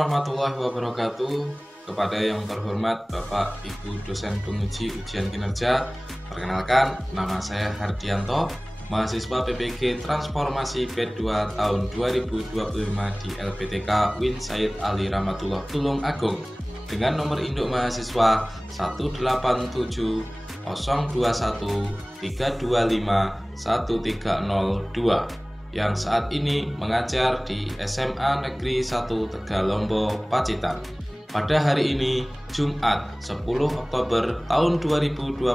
warahmatullahi wabarakatuh. Kepada yang terhormat Bapak Ibu dosen penguji ujian kinerja, perkenalkan nama saya Hardianto, mahasiswa PPG Transformasi Batch 2 tahun 2025 di LPTK Win Said Ali Rahmatullah Tulung Agung dengan nomor induk mahasiswa 1870132513002 yang saat ini mengajar di SMA Negeri 1 Tegalombo, Pacitan. Pada hari ini, Jumat 10 Oktober tahun 2025,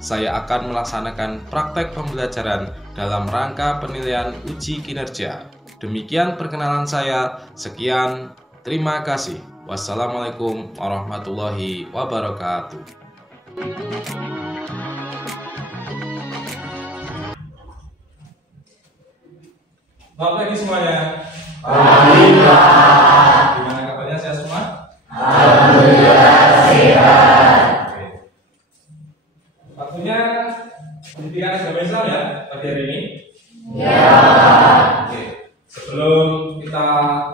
saya akan melaksanakan praktek pembelajaran dalam rangka penilaian uji kinerja. Demikian perkenalan saya. Sekian, terima kasih. Wassalamualaikum warahmatullahi wabarakatuh. Selamat pagi semuanya. Alhamdulillah. Gimana kabarnya, sehat semua? Alhamdulillah sehat. Oke. Waktunya pendidikan agama Islam ya pagi hari ini. Ya. Oke. Sebelum kita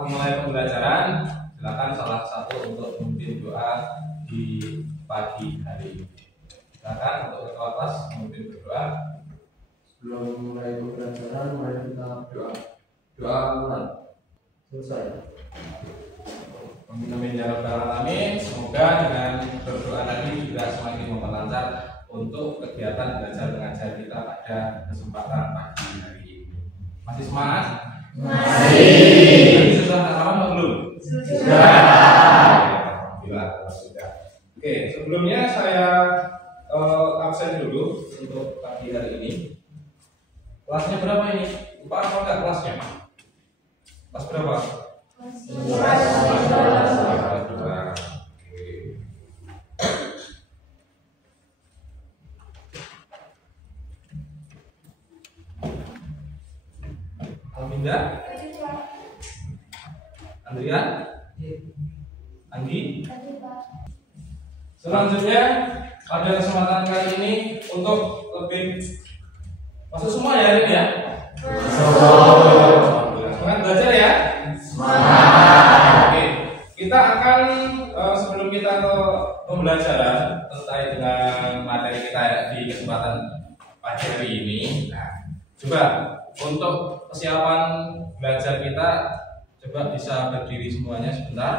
memulai pembelajaran, silakan salah satu untuk memimpin doa di pagi hari ini. Silakan untuk ketua kelas memimpin berdoa. Sebelum mulai pembelajaran, mari kita doa ulang. Selesai. Amin ya rabbal alamin. Semoga dengan berdoa tadi juga semakin memperlancar untuk kegiatan belajar mengajar kita pada kesempatan pagi hari ini. Masih semangat? Masih. Sudah kawan atau belum? Sudah. Alhamdulillah sudah. Oke, sebelumnya saya absen dulu untuk pagi hari ini. Kelasnya berapa ini? Lupa apa enggak kelasnya? Kelas berapa? Kelas 2. Oke. Alminda? Andrian? Anggi? Selanjutnya pada kesempatan kali ini untuk lebih masuk semua ya hari ini ya? Semangat belajar ya? Semangat. Oke, kita akan sebelum kita ke pembelajaran terkait dengan materi kita di kesempatan pagi hari ini. Nah, coba untuk persiapan belajar kita, coba bisa berdiri semuanya sebentar.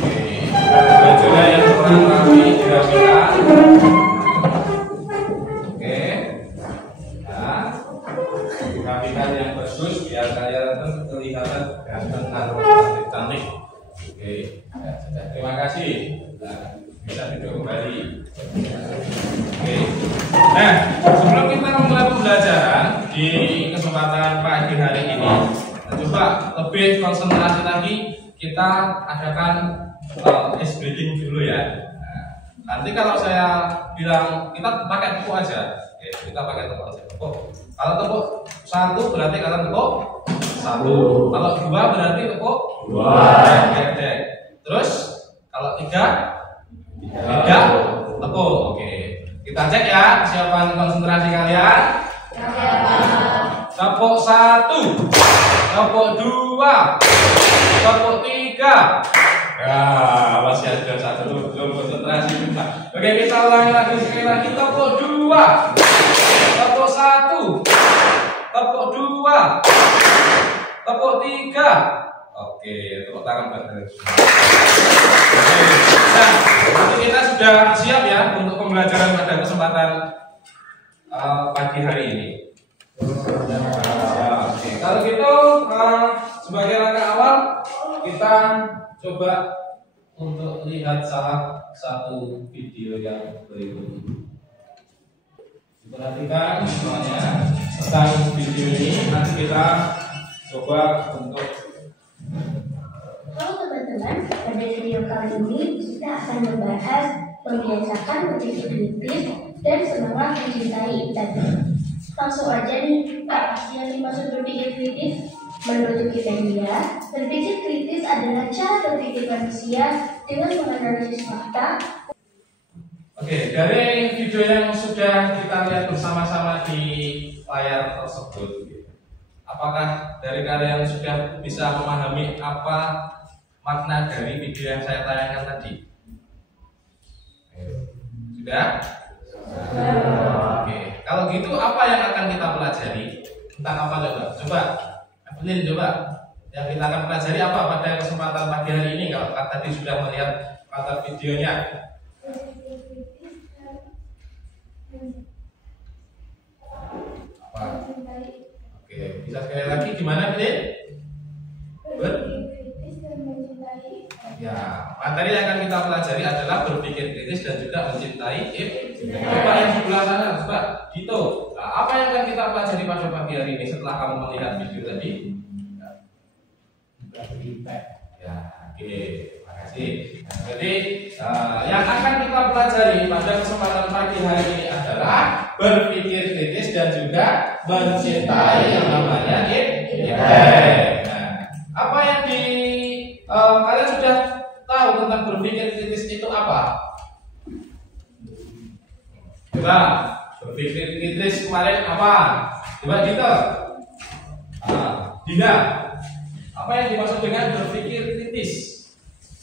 Oke, bajunya yang kurang rapi dirapikan. Oke, nah, rapikan yang bagus biar kalian kelihatan ganteng dan cantik. Oke, ya, sudah. Terima kasih. Nah, bisa duduk kembali. Oke. Nah, sebelum kita memulai pembelajaran di kesempatan pagi hari ini, coba lebih konsentrasi lagi kita adakan ice breaking dulu ya. Nah, nanti kalau saya bilang kita pakai tepuk aja, oke, kita pakai tepuk aja. Tepuk. Kalau tepuk 1 berarti kalian tepuk 1. Kalau 2 berarti tepuk 2. Terus kalau 3 tepuk. Oke. Kita cek ya kesiapan konsentrasi kalian. Tepuk 1, tepuk 2, tepuk 3. Ya, masih ada 1 belum konsentrasi juga. Oke, kita ulangi lagi sekali lagi. Tepuk 2, tepuk 1, tepuk 2, tepuk 3. Oke, tepuk tangan buat kalian. Oke, nah, nanti kita sudah siap ya untuk pembelajaran pada kesempatan pagi hari ini. Oke, kalau gitu sebagai langkah awal kita coba untuk lihat salah satu video yang berikut ini. Perhatikan semuanya tentang video ini. Nanti kita coba untuk Halo teman-teman, pada video kali ini kita akan membahas membiasakan berpikir kritis dan semangat mencintai internet. Langsung aja nih, apa sih yang dimaksud berpikir kritis? Menurut Wikipedia, berpikir kritis adalah cara berpikir manusia dengan menganalisis fakta. Oke, dari video yang sudah kita lihat bersama-sama di layar tersebut, Apakah dari kalian sudah bisa memahami apa makna dari video yang saya tayangkan tadi? Sudah? Oke. Kalau gitu apa yang akan kita pelajari? Tentang apa coba? Coba, Evelyn coba. Yang kita akan pelajari apa pada kesempatan pagi hari ini? Kalau tadi sudah melihat kata videonya. Apa? Oke, bisa sekali lagi gimana, Evelyn? Ya, materi yang akan kita pelajari adalah berpikir kritis dan juga mencintai. Coba yang sebelah sana, coba Dito. Nah, apa yang akan kita pelajari pada pagi hari ini setelah kamu melihat video tadi? Ya, oke, terima kasih. Nah, jadi yang akan kita pelajari pada kesempatan pagi hari ini adalah berpikir kritis dan juga mencintai yang namanya Nah, apa yang kalian sudah tahu tentang berpikir kritis itu apa? Coba berpikir kritis kemarin apa? Coba Dito. Dina. Apa yang dimaksud dengan berpikir kritis?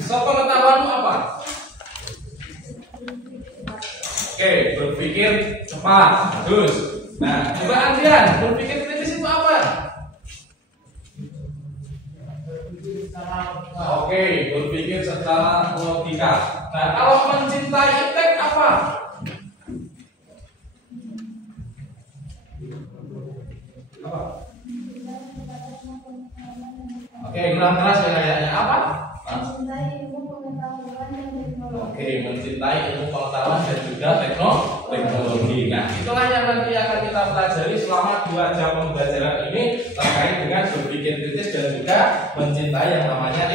Sepengetahuanmu apa? Oke, berpikir cepat. Terus. Nah, coba Andrian, berpikir kritis itu apa? Oke, berpikir secara logika. Nah, kalau mencintai Iptek apa? Oke, kurang keras ya kayaknya. Apa? Mencintai ilmu pengetahuan dan teknologi. Oke, mencintai ilmu pengetahuan dan juga teknologi. Nah, itulah yang nanti akan kita pelajari selama 2 jam pembelajaran ini terkait dengan berpikir kritis dan juga mencintai yang namanya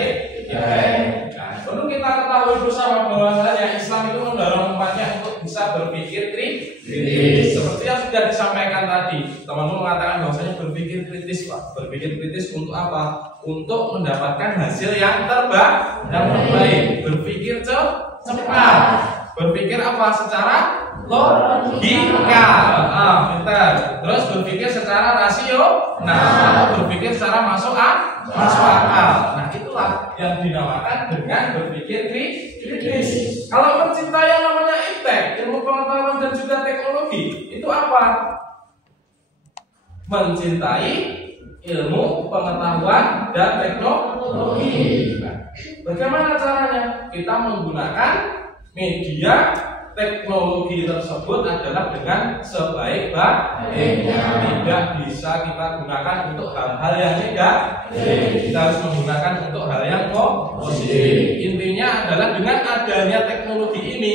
Nah, perlu kita ketahui bersama bahwasanya Islam itu mendorong umatnya untuk bisa berpikir kritis. Seperti yang sudah disampaikan tadi, teman-teman mengatakan bahwasanya berpikir kritis, Pak. Berpikir kritis untuk apa? Untuk mendapatkan hasil yang terbaik. Berpikir cepat. Berpikir apa? Secara logika. Pintar. Terus berpikir secara rasional. Berpikir secara masuk akal. Nah, itulah yang dinamakan dengan berpikir kritis. Kalau mencintai yang namanya Iptek, ilmu pengetahuan dan juga teknologi, itu apa? Mencintai ilmu pengetahuan dan teknologi. Nah, bagaimana caranya? Kita menggunakan media teknologi tersebut adalah dengan sebaik-baiknya. Tidak bisa kita gunakan untuk hal-hal yang negatif. Kita harus menggunakan untuk hal yang positif. Intinya adalah dengan adanya teknologi ini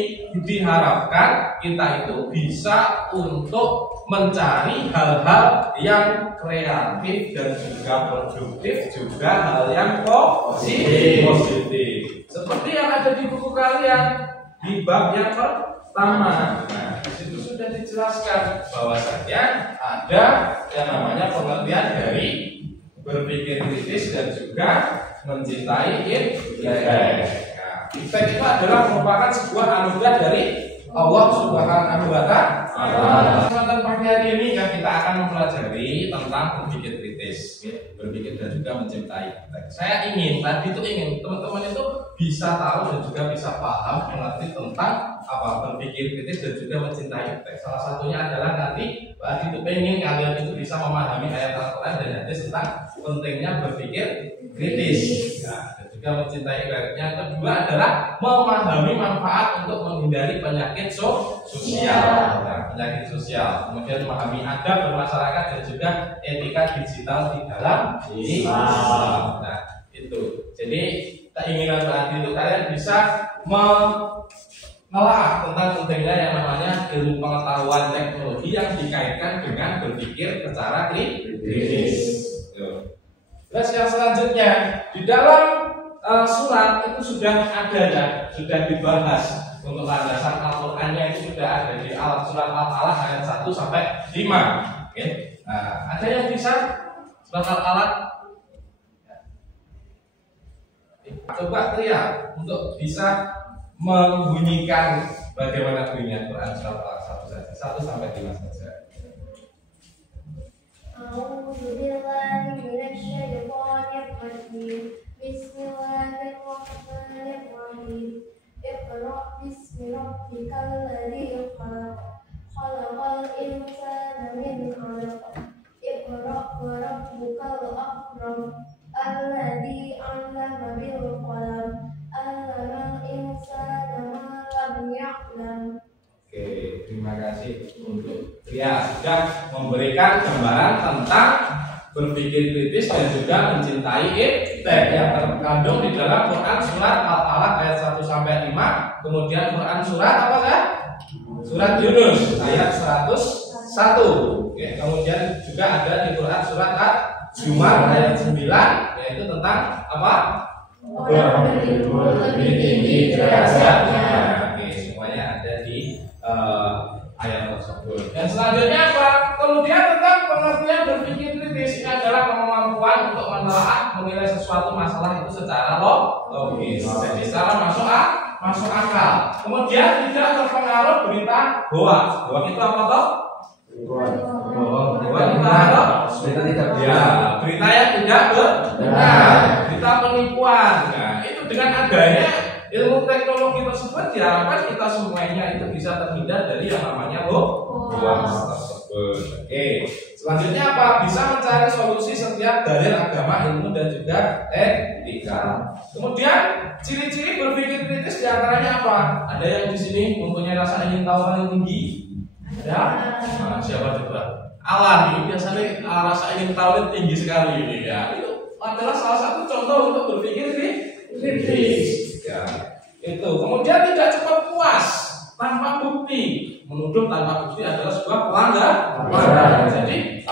diharapkan kita itu bisa untuk mencari hal-hal yang kreatif dan juga produktif, juga hal yang positif. Seperti yang ada di buku kalian di bab yang pertama. Nah, di situ sudah dijelaskan bahwasanya ada yang namanya pengertian dari berpikir kritis dan juga mencintai Iptek. Iptek itu adalah merupakan sebuah anugerah dari Allah Subhanahu wa Ta'ala. Kesempatan pagi hari ini kita akan mempelajari tentang berpikir kritis, berpikir dan juga mencintai. Saya ingin teman-teman itu bisa tahu dan juga bisa paham mengerti tentang apa berpikir kritis dan juga mencintai. Salah satunya adalah nanti itu pengen kalian itu bisa memahami ayat Al-Quran dan hadis tentang pentingnya berpikir kritis. Dan juga mencintai. Yang kedua adalah memahami manfaat untuk menghindari penyakit sosial. Penyakit sosial. Kemudian memahami adab bermasyarakat dan juga etika digital di dalam Islam. Nah, itu. Jadi keinginan saat itu kalian bisa menelaah tentang pentingnya yang namanya ilmu pengetahuan teknologi yang dikaitkan dengan berpikir secara kritis. Terus yang selanjutnya di dalam surat itu sudah ada ya, sudah dibahas untuk landasan Al-Qur'annya itu sudah ada di surat Al-Alaq ayat 1 sampai 5. Oke. Nah, ada yang bisa surat Al-Alaq? Coba teriak untuk bisa membunyikan bagaimana bunyinya Quran surat Al-Alaq 1 sampai 5 saja. A'udzu billahi من علق اقرأ وربك الأكرم الذي علم بالقلم علم الإنسان ما لم يعلم. Oke, terima kasih untuk sudah memberikan gambaran tentang berpikir kritis dan juga mencintai yang terkandung di dalam Quran surat Al-Alaq ayat 1 sampai 5, kemudian Quran surat apa kan? Surat Yunus ayat 101. Oke, kemudian juga ada di Quran surat Al-Zumar ayat 9 yaitu tentang apa? Orang berilmu lebih tinggi derajatnya. Oke, semuanya ada di ayat tersebut. Dan selanjutnya apa? Kemudian tentang pengertian berpikir kritis ini adalah kemampuan untuk menelaah menilai sesuatu masalah itu secara logis. Jadi secara masuk akal. Kemudian tidak terpengaruh berita hoax. Hoax itu apa toh? Hoax itu apa? Berita tidak Ya, berita yang tidak benar, berita penipuan. Nah, itu dengan adanya ilmu teknologi tersebut diharapkan kita semuanya itu bisa terhindar dari yang namanya hoax tersebut. Oke, selanjutnya apa? Bisa mencari solusi setiap dalil agama, ilmu dan juga etika. Kemudian ciri-ciri berpikir kritis diantaranya apa? Ada yang di sini mempunyai rasa ingin tahu paling tinggi? Ya, nah, siapa coba? Alan ini biasanya rasa ingin tahu tinggi sekali ini ya. Itu adalah salah satu contoh untuk berpikir kritis. Ya, itu. Kemudian tidak cepat puas tanpa bukti. Menuduh tanpa bukti adalah sebuah pelanggaran. Jadi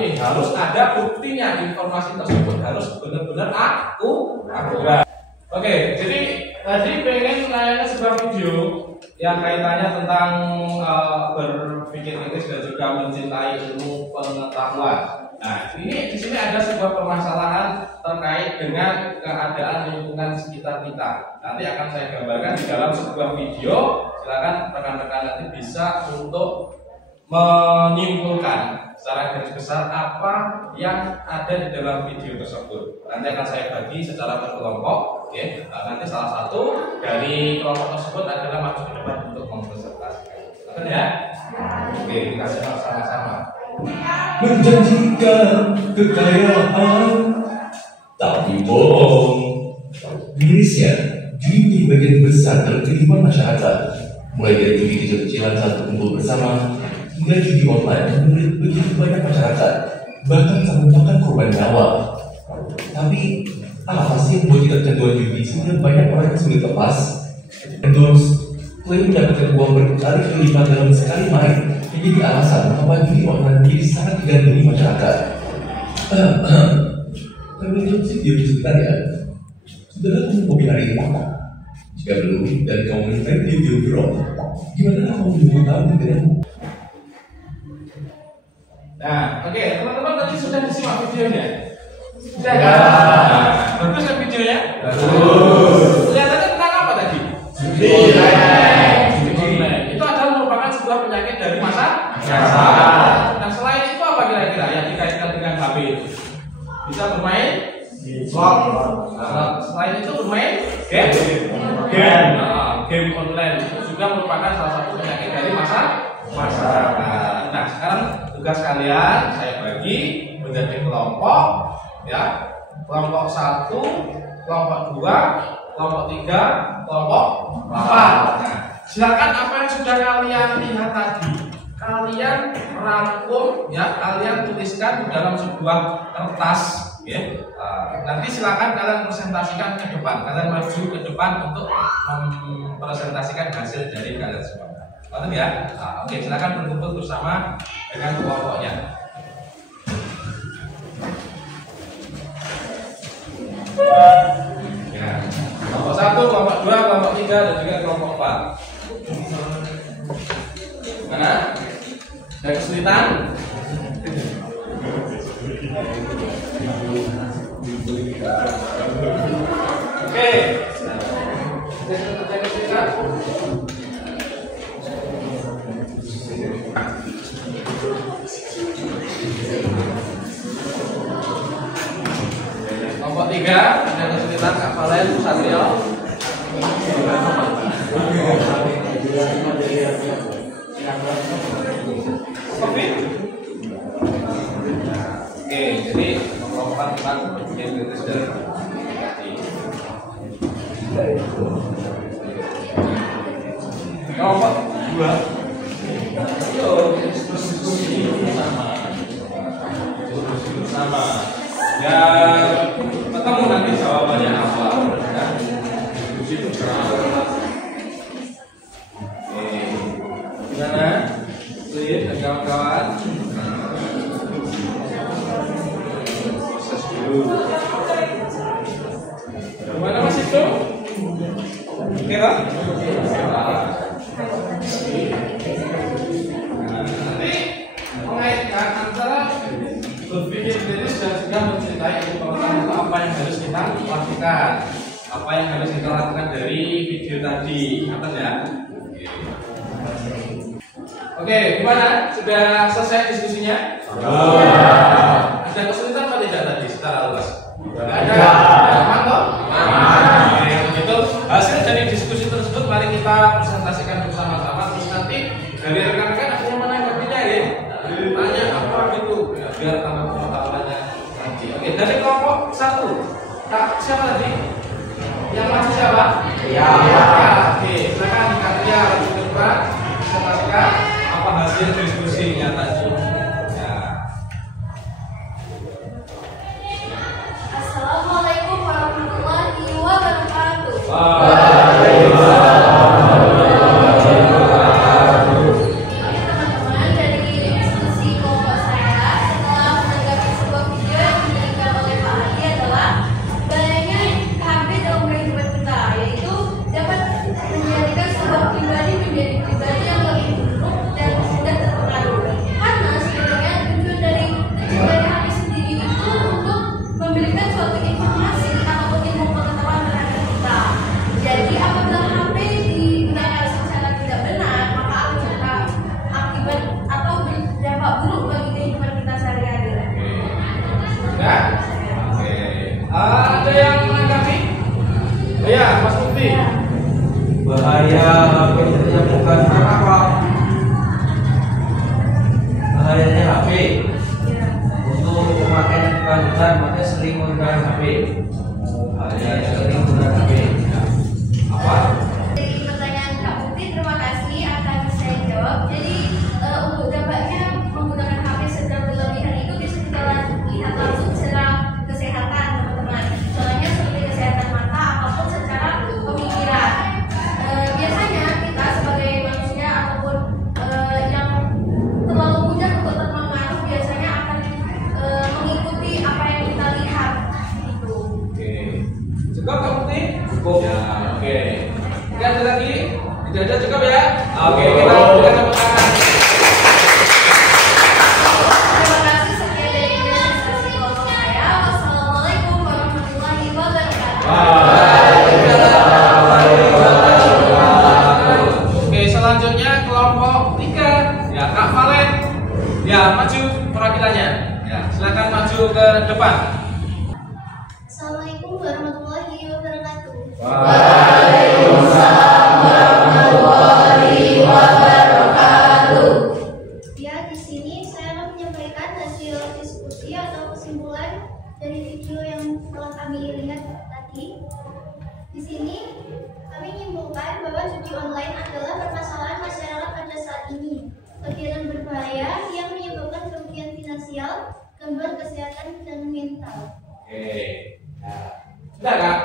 ini harus ada buktinya. Informasi tersebut harus benar-benar akurat. Oke, jadi tadi pengen menayangkan sebuah video yang kaitannya tentang berpikir kritis dan juga mencintai ilmu pengetahuan. Nah, ini di sini ada sebuah permasalahan terkait dengan keadaan lingkungan sekitar kita. Nanti akan saya gambarkan di dalam sebuah video. Silakan rekan-rekan nanti bisa untuk menyimpulkan secara garis besar apa yang ada di dalam video tersebut. Nanti akan saya bagi secara berkelompok. Oke. Nah, nanti salah satu dari kelompok tersebut adalah maju ke depan untuk mempresentasikan. Betul ya? Oke, kita simak sama-sama. Menjanjikan kekayaan, tapi bohong. Mirisnya, judi bagian besar dalam kehidupan masyarakat, mulai dari judi kecil-kecilan saat berkumpul bersama, hingga judi online yang menyulit begitu banyak masyarakat, bahkan sampai makan korban nyawa. Tapi apa sih yang membuat kita kecanduan judi sehingga banyak orang yang sulit lepas? Endorse, klaim mendapatkan uang berkali-kali lipat dalam sekali main menjadi alasan mengapa judi online menjadi sangat digandrungi masyarakat. Kami sih dia sebenarnya sudah kamu hobi hari ini? Jika belum dan kamu menyukai video drop, gimana kamu mau tahu tidak? Nah, oke, teman-teman tadi sudah disimak videonya. Sudah kan? Bagus kan videonya? Bagus. Kelihatannya tentang apa tadi? Judi online. Itu adalah merupakan sebuah penyakit dari masa. Nah, selain itu apa kira-kira yang dikaitkan dengan HP itu? Bisa bermain slot. Selain itu bermain game. Game online itu juga merupakan salah satu penyakit dari masyarakat. Nah, sekarang tugas kalian saya bagi menjadi kelompok, ya. Kelompok 1, kelompok 2, kelompok 3, kelompok 4. Nah, silakan apa yang sudah kalian lihat tadi, kalian rangkum, ya, kalian tuliskan di dalam sebuah kertas, ya. Nanti silakan kalian presentasikan ke depan, kalian maju ke depan untuk mempresentasikan hasil dari kalian semua. Paham ya? Oke, silakan berkumpul bersama dengan kelompoknya. Ya. Kelompok 1, kelompok 2, kelompok 3 dan juga kelompok 4. Mana? Ada kesulitan? Oke. Ada kesulitan? Kelompok 3 ada kesulitan Kak Valen, Satrio. Oke. kritis dan kelompok 2. Yuk, diskusi bersama. Ya, ketemu nanti jawabannya apa. Ya. Diskusi bersama. Oke, gimana? Clear dan kawan-kawan? Proses dulu. Gimana Mas Ibnu? Oke kan? Nanti mengaitkan antara berpikir kritis dan juga mencintai pengetahuan itu apa yang harus kita lakukan, apa yang harus kita lakukan dari video tadi, apa ya? Oke, gimana? Sudah selesai diskusinya? Ada kesulitan atau tidak tadi secara luas? Tidak ada. Aman toh? Aman. Begitu. Hasil dari diskusi tersebut mari kita presentasikan bersama-sama. Terus nanti dari rekan-rekan ada yang menanggapinya ya. Tanya apa gitu, ya, biar tambah pengetahuannya nanti. Oke, dari kelompok 1. Kak, siapa tadi? Yang masih siapa? Ya. Oke, silakan Kak Ria coba presentasikan apa hasil diskusinya tadi. Ya. Assalamualaikum warahmatullahi wabarakatuh. Teman-teman, dari diskusi kelompok saya setelah menanggapi sebuah video yang diberikan oleh Pak Adi adalah bahayanya HP dalam kehidupan kita, yaitu dapat menjadikan sebuah pribadi menjadi pribadi yang lebih buruk dan mudah terpengaruh. Karena sebenarnya tujuan dari HP sendiri itu untuk memberikan suatu informasi ataupun ilmu pengetahuan terhadap kita. Jadi apabila HP digunakan secara tidak benar, maka akan akibat atau berdampak buruk bagi kehidupan kita sehari-hari. Ya? Oke. Ada yang menanggapi? Ya, Mas Mukti. Bahaya HP itu bukan apa? Bahayanya HP untuk pemakaian kelanjutan, makanya sering menggunakan HP. Bahaya sering menggunakan HP. Apa? Jadi pertanyaan Kak Putri, terima kasih akan saya jawab. Jadi untuk dampaknya menggunakan HP secara berlebihan itu bisa kita lihat langsung secara kesehatan teman-teman. Contohnya seperti kesehatan mata ataupun secara pemikiran. Biasanya kita sebagai manusia ataupun yang terlalu mudah untuk terpengaruh biasanya akan mengikuti apa yang kita lihat gitu. Oke. Cukup Kak Mukti? Cukup. Ya, oke. Oke, ada lagi? Tidak ada, cukup ya? Oke, kita berikan tepuk tangan. Terima kasih, sekian dari presentasi kelompok saya. Wassalamualaikum warahmatullahi wabarakatuh. Oke, selanjutnya kelompok 3. Ya, Kak Valen. Ya, maju perwakilannya. Ya, silakan maju ke depan. Assalamualaikum warahmatullahi wabarakatuh. Ya, di sini saya akan menyampaikan hasil diskusi atau kesimpulan dari video yang telah kami lihat tadi. Di sini kami menyimpulkan bahwa judi online adalah permasalahan masyarakat pada saat ini, kegiatan berbahaya yang menyebabkan kerugian finansial, gangguan kesehatan dan mental. Oke. Ya. Sudah, Kak?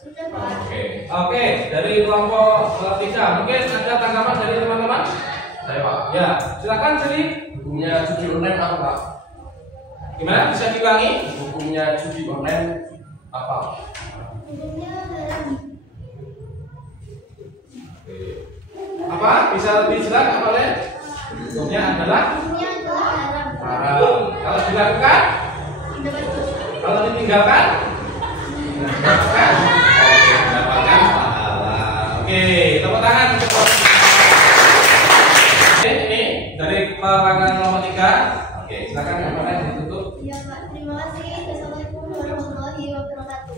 Sudah, Pak. Oke, dari kelompok 3, mungkin ada tanggapan dari teman-teman? Saya Pak. Ya, silakan jadi. Hukumnya judi online apa Pak? Gimana? Bisa diulangi? Hukumnya judi online apa? Hukumnya haram. Apa? Bisa lebih jelas apa boleh? Hukumnya adalah Hukumnya adalah haram. haram. Kalau dilakukan, Mendapat dosa. kalau ditinggalkan, mendapatkan pahala. Oke, tepuk tangan untuk ini dari pasangan nomor 3. Oke, silakan yang ditutup. Ya, Pak. Terima kasih. Assalamualaikum warahmatullahi wabarakatuh.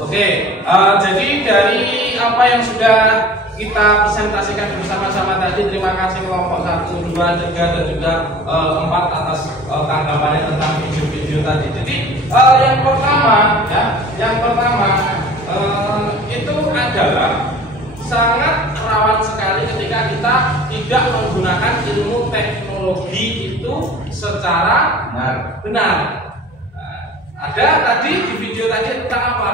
Oke, jadi dari apa yang sudah kita kita presentasikan bersama-sama tadi. Terima kasih kelompok 1, 2, 3 dan juga 4 atas tanggapannya tentang video-video tadi. Jadi yang pertama itu adalah sangat rawan sekali ketika kita tidak menggunakan ilmu teknologi itu secara benar. Ada tadi di video tadi tentang apa?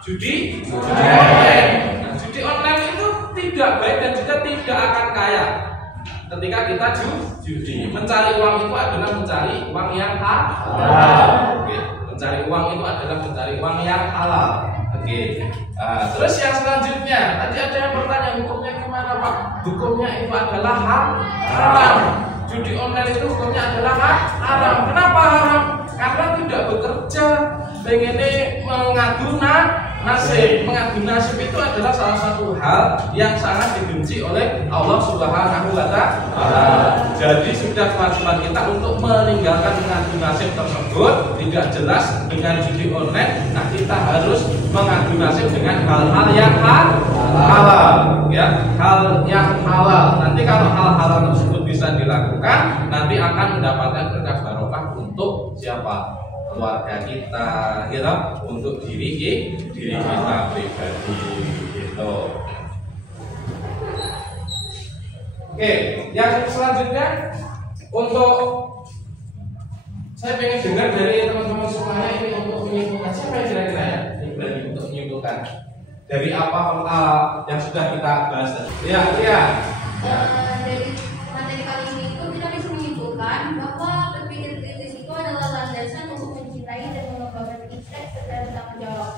Judi online. Nah, judi online itu tidak baik dan juga tidak akan kaya ketika kita judi. Mencari uang itu adalah mencari uang yang halal. Oke. Mencari uang itu adalah mencari uang yang halal. Oke. Terus yang selanjutnya, tadi ada yang bertanya hukumnya gimana Pak? Hukumnya itu adalah haram. Judi online itu hukumnya adalah haram. Kenapa haram? Karena tidak bekerja, pengennya mengadu nasib. Mengadu nasib itu adalah salah satu hal yang sangat dibenci oleh Allah Subhanahu wa Ta'ala. Jadi sudah kewajiban kita untuk meninggalkan mengadu nasib tersebut. Tidak jelas dengan judi online. Nah, kita harus mengadu nasib dengan hal-hal yang halal, ya, hal yang halal. Nanti kalau hal-hal tersebut bisa dilakukan, nanti akan mendapatkan berkah barokah untuk siapa? Keluarga kita, gitu, untuk diri kita pribadi, gitu. Oke, yang selanjutnya untuk saya pengen dengar dari teman-teman semuanya ini untuk menyimpulkan siapa yang kira-kira ya berani untuk menyimpulkan dari apa yang sudah kita bahas tadi. Ya. Dari materi kali ini itu kita bisa menyimpulkan bahwa berpikir kritis itu adalah landasan untuk mencintai dan mengembangkan etikat serta bertanggung jawab.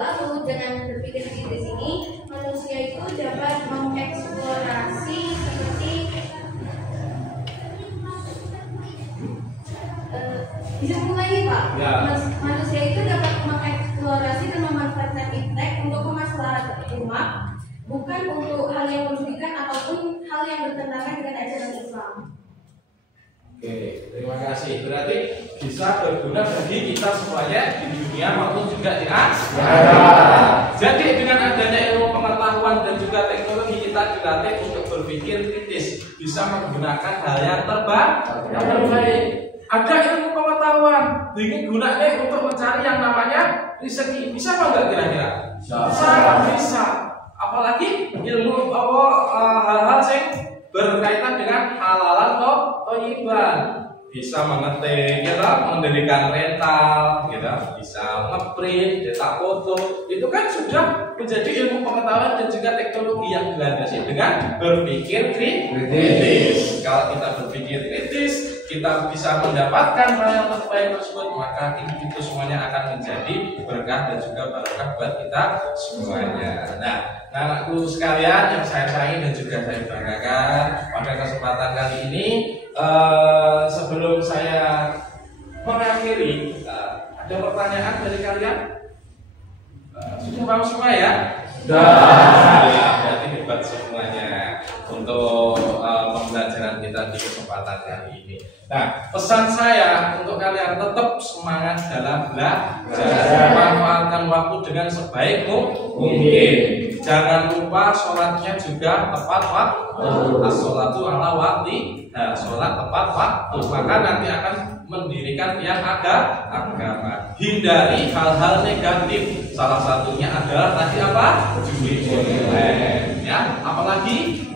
Lalu dengan berpikir kritis ini manusia itu dapat mengeksplorasi seperti bisa mulai Pak. Ya. Manusia itu dapat mengeksplorasi dan memanfaatkan iptek untuk kemaslahatan umat, bukan untuk hal yang merugikan ataupun hal yang bertentangan dengan ajaran Islam. Oke, terima kasih. Berarti bisa berguna bagi kita semuanya di dunia maupun juga di akhirat. Jadi dengan adanya ilmu pengetahuan dan juga teknologi kita dilatih untuk berpikir kritis, bisa menggunakan hal yang terbaik. Ada ilmu pengetahuan, ingin gunanya untuk mencari yang namanya rezeki. Bisa apa enggak kira-kira? Sangat bisa. Apalagi ilmu hal-hal yang berkaitan dengan halalan atau thayyiban. Bisa mengetik, mendirikan rental, bisa ngeprint, cetak foto. Itu kan sudah menjadi ilmu pengetahuan dan juga teknologi yang dilandasi dengan berpikir kritis. Kalau kita berpikir kritis, kita bisa mendapatkan hal yang terbaik tersebut, maka itu semuanya akan menjadi berkah dan juga barokah buat kita semuanya. Nah, anakku sekalian yang saya sayangi dan juga saya banggakan, pada kesempatan kali ini sebelum saya mengakhiri, ada pertanyaan dari kalian? Sudah paham semua ya? Sudah. Berarti hebat semuanya untuk pembelajaran kita di kesempatan kali ini. Nah, pesan saya untuk kalian tetap semangat dalam belajar, manfaatkan waktu dengan sebaik mungkin. Jangan lupa sholatnya juga tepat waktu. As-sholatu ala waqti. Nah, sholat tepat waktu, maka nanti akan mendirikan tiang agama. Hindari hal-hal negatif. Salah satunya adalah tadi apa? Judi online. Ya, apalagi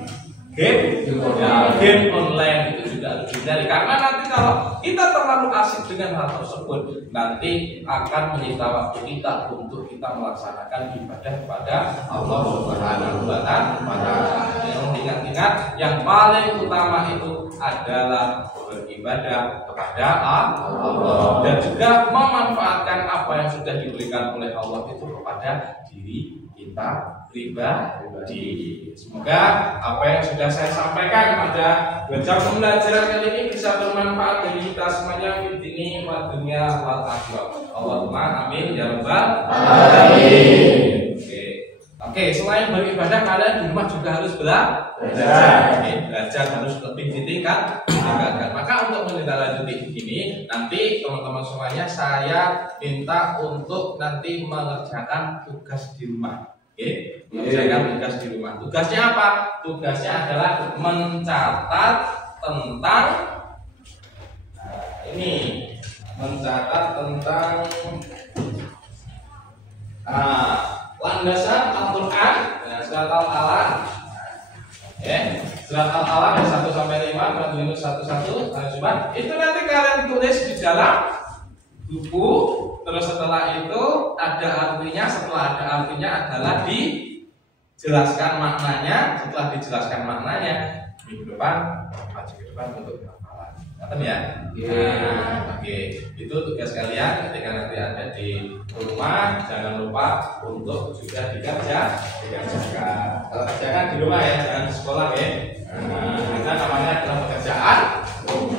game online itu juga harus dihindari, karena nanti kalau kita terlalu asik dengan hal tersebut, nanti akan menyita waktu kita untuk kita melaksanakan ibadah kepada Allah Subhanahu wa Ta'ala. Ingat-ingat, yang paling utama itu adalah beribadah kepada Allah dan juga memanfaatkan apa yang sudah diberikan oleh Allah itu kepada diri kita pribadi. Semoga apa yang sudah saya sampaikan pada jam pembelajaran kali ini bisa bermanfaat bagi kita semuanya di sini, wa dunia wal akhirah. Allahumma amin ya rabbal alamin. Oke, selain beribadah, kalian di rumah juga harus belajar. Belajar harus lebih ditingkatkan. Maka untuk menindaklanjuti ini, nanti teman-teman semuanya saya minta untuk nanti mengerjakan tugas di rumah. Oke, mengerjakan tugas di rumah. Tugasnya apa? Tugasnya adalah mencatat tentang ini, mencatat tentang landasan Al-Quran dengan surat Al-Alaq. Surat Al-Alaq 1 sampai 5, Quran Yunus 1-1. Coba itu nanti kalian tulis di dalam buku. Terus setelah itu ada artinya. Setelah ada artinya adalah dijelaskan maknanya. Setelah dijelaskan maknanya, minggu depan, minggu depan untuk hafalan. Ngerti ya? Oke. Itu tugas kalian ketika nanti ada di rumah. Jangan lupa untuk juga dikerjakan. Kalau kerjakan di rumah ya, jangan di sekolah ya. Karena namanya adalah pekerjaan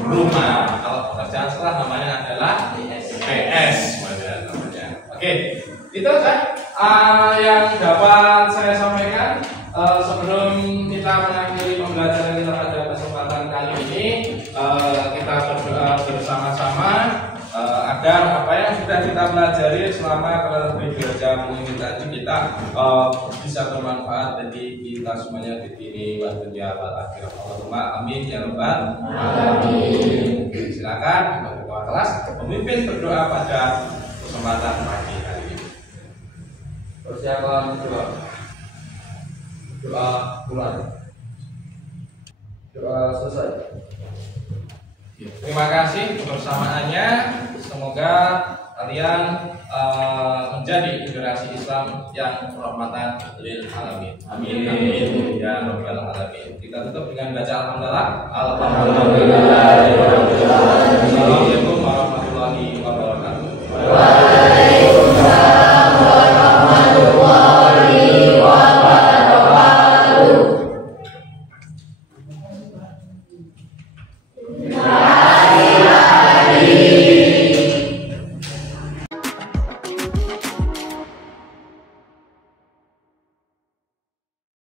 rumah. Kalau pekerjaan sekolah namanya adalah PS. Oke, itu kan yang dapat saya sampaikan sebelum kita mengakhiri pembelajaran kita pada kesempatan kali ini. Kita berdoa bersama-sama agar apa yang sudah kita pelajari selama kurang lebih 2 jam ini tadi kita bisa bermanfaat bagi kita semuanya di sini wa dunya wal akhirah. Allahumma amin ya rabbal alamin. Silakan ketua kelas pemimpin berdoa pada kesempatan pagi hari ini. Persiapan doa bulan. Doa selesai. Terima kasih kebersamaannya. Semoga kalian menjadi generasi Islam yang rahmatan lil alamin. Amin. Amin. Ya rabbal alamin. Kita tutup dengan baca alhamdulillah. Alhamdulillah. Assalamualaikum warahmatullahi wabarakatuh.